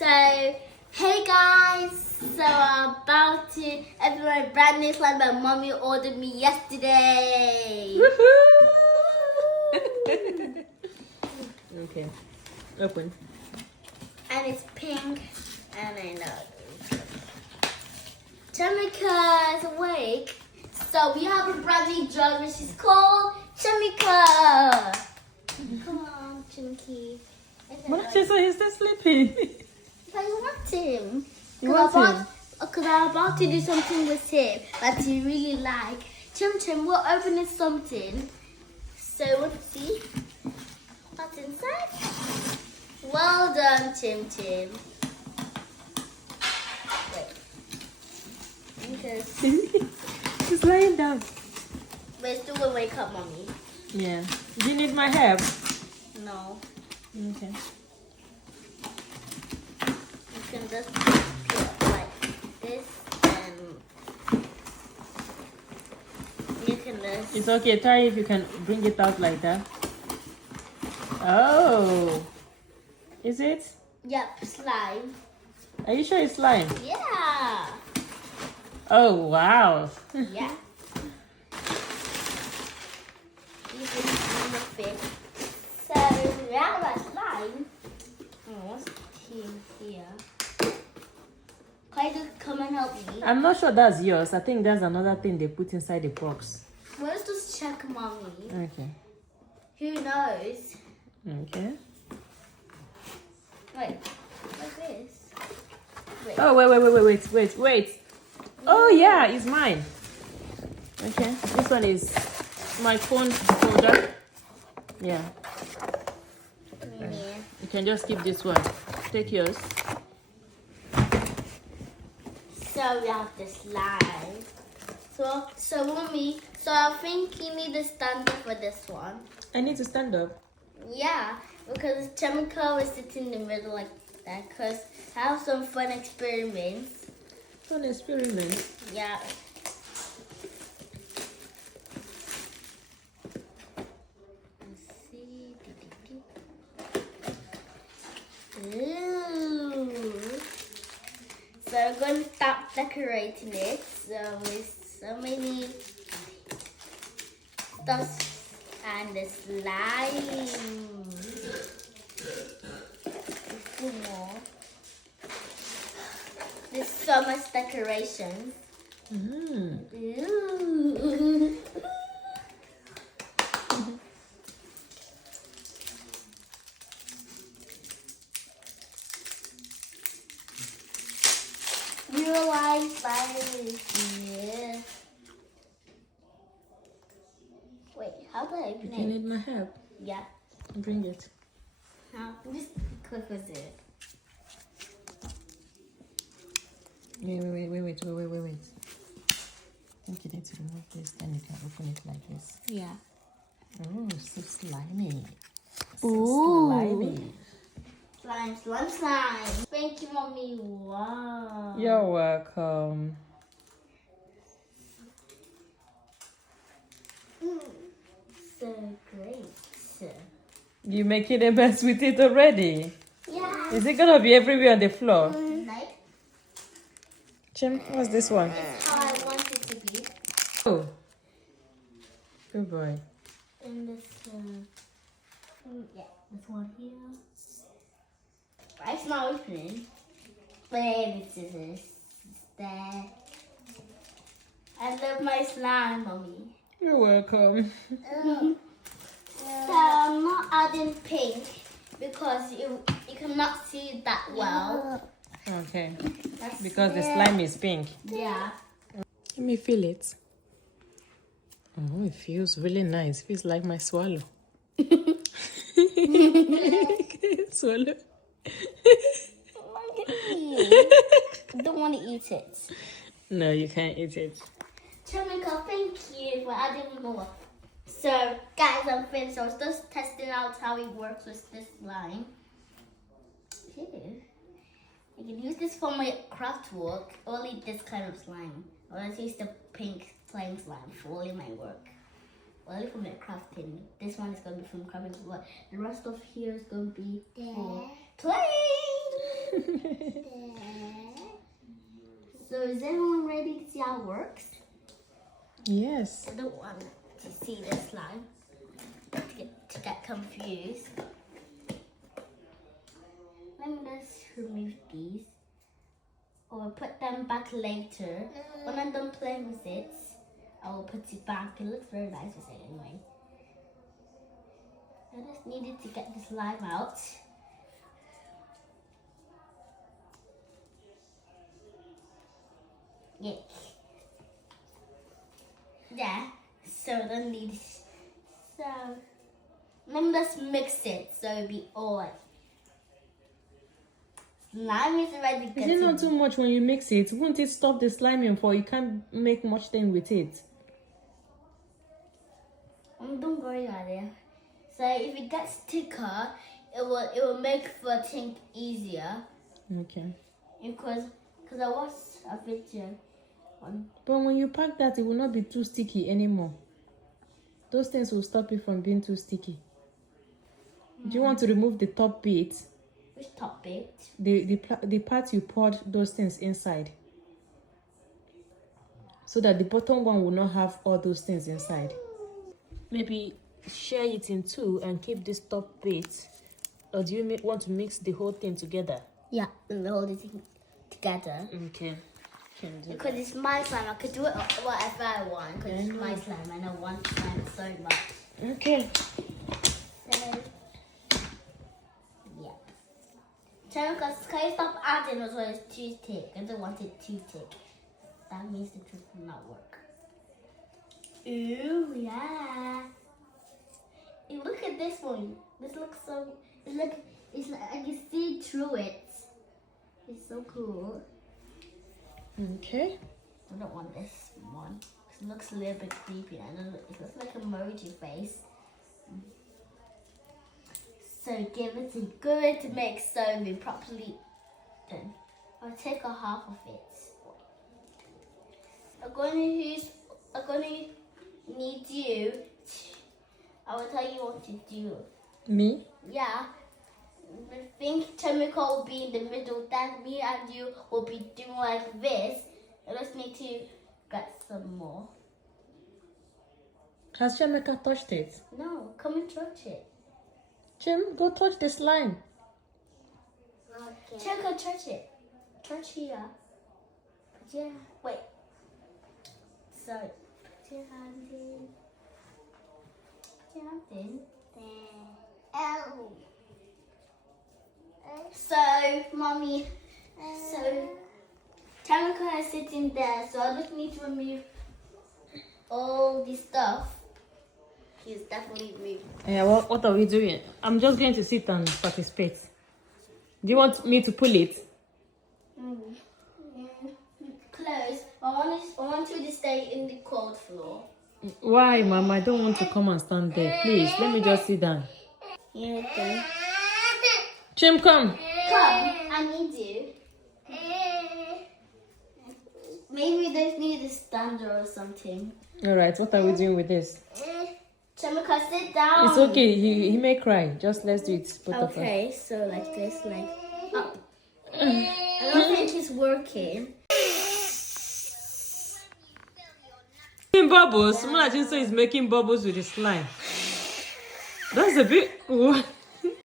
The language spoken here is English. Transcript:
So, hey guys, so I'm about to open my brand new slime that mommy ordered me yesterday. Okay, open. And it's pink, and I know. Chemica's awake. So we have a brand new drug which is called Chemica. Come on, Chemica. Manchester, he's still sleeping. I want him. You want him? Because I'm about to do something with him that he really like. Chim Chim, we're opening something. So let's see what's inside. Well done, Chim Chim. Wait. Because He's lying down. we're still gonna wake up, mommy. Yeah. Do you need my help? No. Okay. You can just put like this and you can just It's okay. Try if you can bring it out like that. Oh. Is it? yep, slime. Are you sure it's slime? Yeah. Oh, wow. Yeah. You can see the fit. So we have a slime. Oh, what's here? Can you just come and help me? I'm not sure that's yours. I think that's another thing they put inside the box. Let's just check, mommy. Okay. Who knows? Okay. Wait, what's this? Wait. Oh, wait. Oh, yeah, it's mine. Okay. This one is my phone holder. Yeah. Yeah. You can just keep this one. Take yours. So we have the slime. So mommy, so I think you need a stand up for this one. I need to stand up. Yeah, because Chemical is sitting in the middle like that. Because I have some fun experiments. Fun experiment. Yeah. Let's see. Ooh. So I'm going to start decorating it. So with so many stuff and the slime. Two more. There's so much decoration. Mm. Ooh. Real life slime. Yeah. Wait, how do I You open can it? need my help. Yeah. Bring it. How? Just click with it. Wait. I think you need to remove this, then you can open it like this. Yeah. Oh, so slimy. Ooh. Slime. Thank you, mommy. Wow. You're welcome. So great. You making a mess with it already? Yeah. Is it gonna be everywhere on the floor? Like Jim, what's this one? how I want it to be. Oh. Good boy. And this, yeah, this one here. It's not opening. Baby scissors. There. I love my slime, mommy. You're welcome. So I'm not adding pink because you cannot see that well. Okay. That's Because the slime is pink. yeah. Let me feel it. Oh, it feels really nice. Feels like my swallow. Swallow. I don't want to eat it. No, you can't eat it. Chemical, thank you for adding more. So, guys, I'm finished. I was just testing out how it works with this slime. Here. I can use this for my craft work. Only this kind of slime. I want to use the pink slime for only my work. Only for my crafting. This one is going to be from crafting, but the rest of here is going to be for playing. So is everyone ready to see how it works? Yes. I don't want to see the slime to get confused. Let me just remove these. Or put them back later. When I'm done playing with it, I will put it back. It looks very nice with it anyway. I just needed to get the slime out. Yeah. Yeah. So then need. So let me just mix it so it'll be all like. Slime is already Is it not getting. too much when you mix it? Won't it stop the sliming for you can't make much thing with it? Don't worry about it. So if it gets thicker, it will make the thing easier. Okay. Because I watched a video on. But when you pack that, it will not be too sticky anymore. Those things will stop it from being too sticky. Do you want to remove the top bit? Which top bit? The part you poured those things inside. So that the bottom one will not have all those things inside. Maybe share it in two and keep this top bit. Or do you want to mix the whole thing together? Yeah, and hold it together. Okay. Can do Because it's my slime, I could do it whatever I want. Because it's my slime, and I want slime so much. that. Okay. So, yeah. Can you stop adding as well as too thick? I don't want it too thick. That means the trick will not work. Ooh, yeah. Hey, look at this one. This looks so. It's like I can see through it. It's so cool. Okay. I don't want this one. It looks a little bit creepy. It looks like an emoji face. So give it a good mix so we properly done. I'll take a half of it. I'm gonna need you. I will tell you what to do. Me? Yeah. The pink chemical will be in the middle. Then me and you will be doing like this. I just need to get some more. Has Shemeka touched it? No, come and touch it. Jim, go touch the slime. Okay. Check touch it. Touch here. Yeah. Wait. Sorry. Put your hand in. Put your hand in. There. Ow. So, mommy. So, Tamika is sitting there. So I just need to remove all this stuff. He's definitely moved. Yeah, what are we doing? I'm just going to sit and participate. Do you want me to pull it? Close. I want you to stay in the cold floor. Why, Mom? I don't want to come and stand there. Please, let me just sit down. Yeah, okay. Jim, come. Come, I need you. Maybe we just need a stand or something. All right, what are we doing with this? Tamika, sit down. It's okay. He may cry. Just let's do it. Both of us. Okay, so like this, like up. I don't think it's working. Making bubbles. Mona Jinso is making bubbles with the slime. That's a bit.